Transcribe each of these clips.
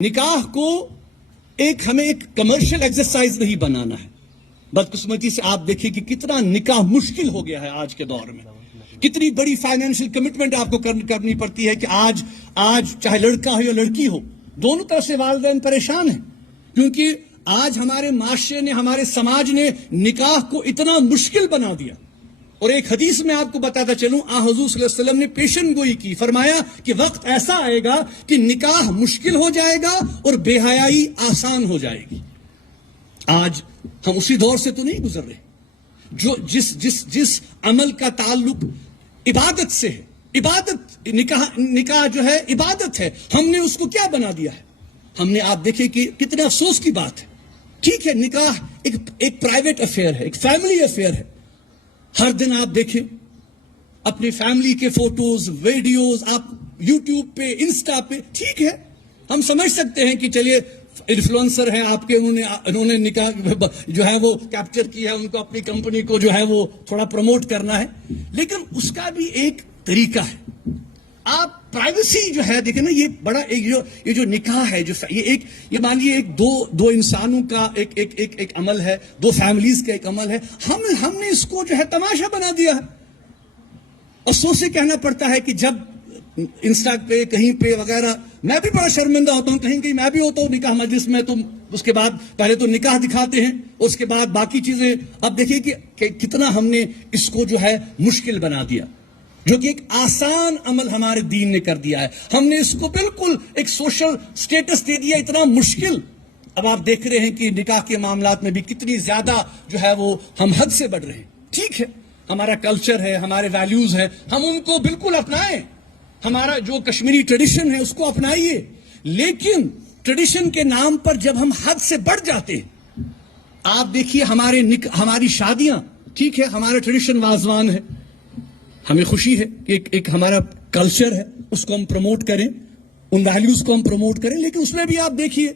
نکاح کو ہمیں ایک کمرشل ایکسرسائز نہیں بنانا ہے. بدقسمتی سے آپ دیکھیں کہ کتنا نکاح مشکل ہو گیا ہے آج کے دور میں. کتنی بڑی فائنینشیل کمٹمنٹ آپ کو کرنی پڑتی ہے کہ آج چاہے لڑکا ہو یا لڑکی ہو، دونوں طرف سے والدین پریشان ہیں، کیونکہ آج ہمارے معاشرے نے، ہمارے سماج نے نکاح کو اتنا مشکل بنا دیا. اور ایک حدیث میں آپ کو بتاتا چلوں، حضور صلی اللہ علیہ وسلم نے پیشن گوئی کی، فرمایا کہ وقت ایسا آئے گا کہ نکاح مشکل ہو جائے گا اور بے حیائی آسان ہو جائے گی. آج ہم اسی دور سے تو نہیں گزر رہے جو جس عمل کا تعلق عبادت سے ہے. عبادت، نکاح جو ہے عبادت ہے، ہم نے اس کو کیا بنا دیا ہے. ہم نے، آپ دیکھیں کہ کتنے افسوس کی بات ہے. ٹھیک ہے، نکاح ایک پرائیویٹ افیئر ہے، ایک فیملی افیئر ہے. ہر دن آپ دیکھیں اپنی فیملی کے فوٹوز، ویڈیوز آپ یوٹیوب پہ، انسٹا پہ. ٹھیک ہے، ہم سمجھ سکتے ہیں کہ چلیے انفلوئنسر ہیں آپ کے، انہوں نے نکاح جو ہے وہ کیپچر کیا ہے، ان کو اپنی کمپنی کو جو ہے وہ تھوڑا پروموٹ کرنا ہے، لیکن اس کا بھی ایک طریقہ ہے. آپ پرائیویسی جو ہے دیکھیں نا، یہ بڑا یہ جو نکاح ہے، جو یہ مان لیے ایک دو انسانوں کا ایک عمل ہے، دو فیملیز کا ایک عمل ہے. ہم نے اس کو جو ہے تماشا بنا دیا ہے. افسوس سے کہنا پڑتا ہے کہ جب انسٹا پہ، کہیں پہ وغیرہ، میں بھی بڑا شرمندہ ہوتا ہوں، کہیں میں بھی ہوتا ہوں نکاح مجلس میں، تو اس کے بعد پہلے تو نکاح دکھاتے ہیں، اس کے بعد باقی چیزیں. اب دیکھیے کہ کتنا ہم نے اس کو جو ہے مشکل بنا دیا، جو کہ ایک آسان عمل ہمارے دین نے کر دیا ہے. ہم نے اس کو بالکل ایک سوشل سٹیٹس دے دیا، اتنا مشکل. اب آپ دیکھ رہے ہیں کہ نکاح کے معاملات میں بھی کتنی زیادہ جو ہے وہ ہم حد سے بڑھ رہے ہیں. ٹھیک ہے، ہمارا کلچر ہے، ہمارے ویلیوز ہیں، ہم ان کو بالکل اپنائیں. ہمارا جو کشمیری ٹریڈیشن ہے اس کو اپنائیے، لیکن ٹریڈیشن کے نام پر جب ہم حد سے بڑھ جاتے ہیں، آپ دیکھیے ہماری شادیاں، ٹھیک ہے، ہمارا ٹریڈیشن واضوان ہے، ہمیں خوشی ہے کہ ایک ہمارا کلچر ہے، اس کو ہم پروموٹ کریں، ان ویلیوز کو ہم پروموٹ کریں، لیکن اس میں بھی آپ دیکھیے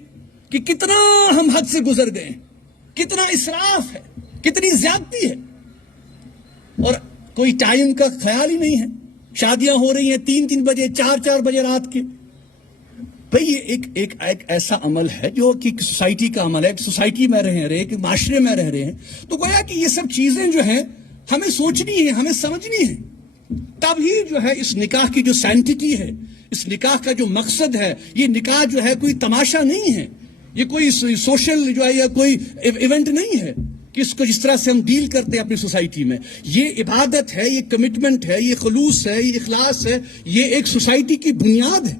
کہ کتنا ہم حد سے گزر گئے ہیں، کتنا اسراف ہے، کتنی زیادتی ہے، اور کوئی ٹائم کا خیال ہی نہیں ہے. شادیاں ہو رہی ہیں 3 بجے، 4 بجے رات کے. بھئی یہ ایک ایسا عمل ہے جو کہ سوسائٹی کا عمل ہے. ایک سوسائٹی میں رہ رہے ہیں، ایک معاشرے میں رہ رہے ہیں، تو گویا کہ یہ سب چیزیں جو ہیں ہمیں سوچنی ہے، ہمیں سمجھنی ہے. تب ہی جو ہے اس نکاح کی جو سینٹٹی ہے، اس نکاح کا جو مقصد ہے، یہ نکاح جو ہے کوئی تماشا نہیں ہے، یہ کوئی سوشل جو ہے یا کوئی ایونٹ نہیں ہے کہ اس کو جس طرح سے ہم ڈیل کرتے ہیں اپنی سوسائٹی میں. یہ عبادت ہے، یہ کمٹمنٹ ہے، یہ خلوص ہے، یہ اخلاص ہے، یہ ایک سوسائٹی کی بنیاد ہے.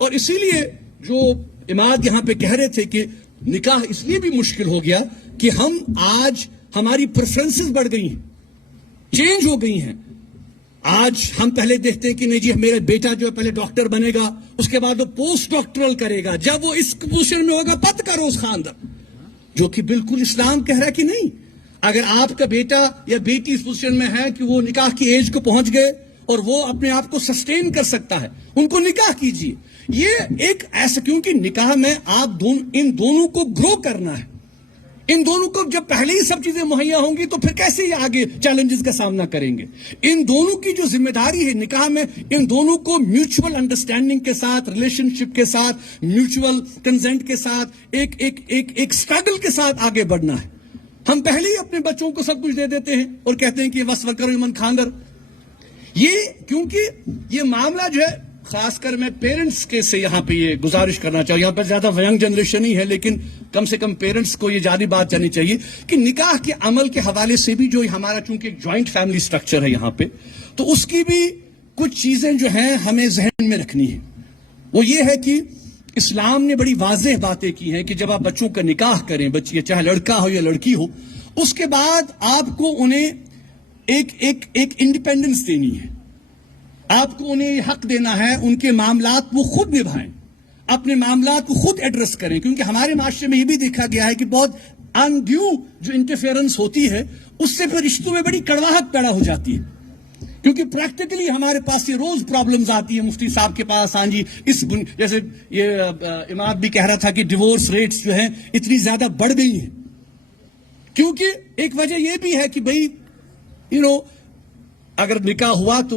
اور اسی لیے جو عماد یہاں پہ کہہ رہے تھے کہ نکاح اس لیے بھی مشکل ہو گیا کہ آج ہماری پریفرنسز بڑھ گئی ہیں، چینج ہو گئی ہیں. آج ہم پہلے دیکھتے ہیں کہ نہیں جی میرا بیٹا جو ہے پہلے ڈاکٹر بنے گا، اس کے بعد وہ پوسٹ ڈاکٹرل کرے گا، جب وہ اس پوزیشن میں ہوگا پت کرو اس خاندان، جو کہ بالکل اسلام کہہ رہا ہے کہ نہیں. اگر آپ کا بیٹا یا بیٹی اس پوزیشن میں ہے کہ وہ نکاح کی ایج کو پہنچ گئے اور وہ اپنے آپ کو سسٹین کر سکتا ہے، ان کو نکاح کیجیے. یہ ایک ایسا، کیونکہ نکاح میں آپ ان دونوں کو گرو کرنا ہے. ان دونوں کو جب پہلے ہی سب چیزیں مہیا ہوں گی تو پھر کیسے یہ آگے چیلنجز کا سامنا کریں گے. ان دونوں کی جو ذمہ داری ہے نکاح میں، ان دونوں کو میوچول انڈرسٹینڈنگ کے ساتھ، ریلیشن شپ کے ساتھ، میوچول کنسنٹ کے ساتھ، ایک سٹرگل کے ساتھ آگے بڑھنا ہے. ہم پہلے ہی اپنے بچوں کو سب کچھ دے دیتے ہیں اور کہتے ہیں کہ وس وکر من خاندر. یہ کیونکہ یہ معاملہ جو ہے، خاص کر میں پیرنٹس کے سے یہاں پہ یہ گزارش کرنا چاہوں، یہاں پہ زیادہ ینگ جنریشن ہی ہے، لیکن کم سے کم پیرنٹس کو یہ جانی بات جانی چاہیے کہ نکاح کے عمل کے حوالے سے بھی جو ہمارا چونکہ ایک جوائنٹ فیملی سٹرکچر ہے یہاں پہ، تو اس کی بھی کچھ چیزیں جو ہیں ہمیں ذہن میں رکھنی ہے. وہ یہ ہے کہ اسلام نے بڑی واضح باتیں کی ہیں کہ جب آپ بچوں کا نکاح کریں، بچی چاہے لڑکا ہو یا لڑکی ہو، اس کے بعد آپ کو انہیں ایک انڈیپینڈنس دینی ہے. آپ کو انہیں یہ حق دینا ہے ان کے معاملات وہ خود نبھائیں، اپنے معاملات کو خود ایڈریس کریں. کیونکہ ہمارے معاشرے میں یہ بھی دیکھا گیا ہے کہ بہت انڈیو جو انٹرفیئرنس ہوتی ہے، اس سے پھر رشتوں میں بڑی کڑواہٹ پیدا ہو جاتی ہے. کیونکہ پریکٹیکلی ہمارے پاس یہ روز پرابلمز آتی ہیں مفتی صاحب کے پاس. ہاں جی، جیسے یہ اماد بھی کہہ رہا تھا کہ ڈیورس ریٹس جو ہیں اتنی زیادہ بڑھ گئی ہیں، کیونکہ ایک وجہ یہ بھی ہے کہ بھئی اگر نکاح ہوا تو